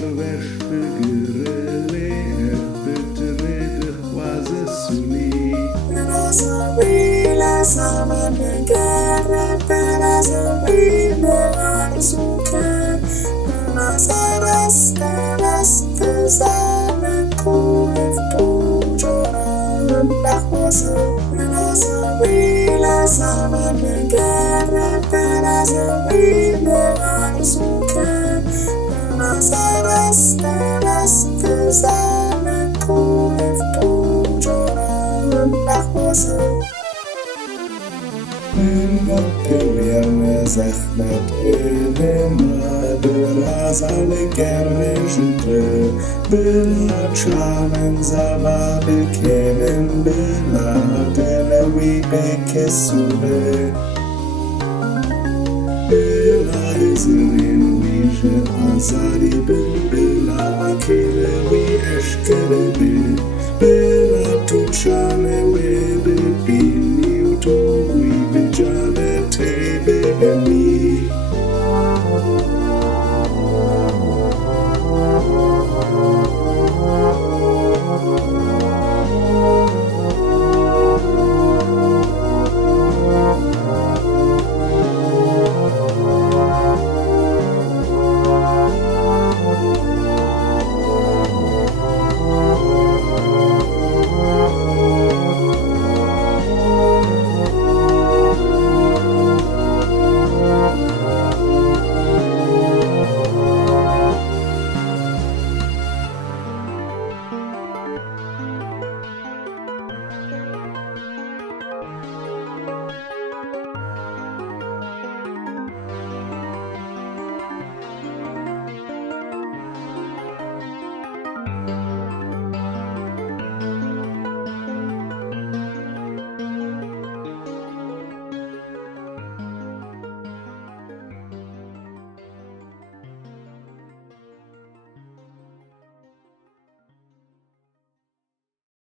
Pervers begirele Betere quase suli La sama negara para subir suka Nasaras taras bersama ku Joran La sama negara para subir suka Nasaras taras bersama ku Joran Pellerme zahmet elime Biraz algerrejte Bila çamen zava bekerim Bila delevi bekesube Bila izinin vije azari Bila akile vi eşkere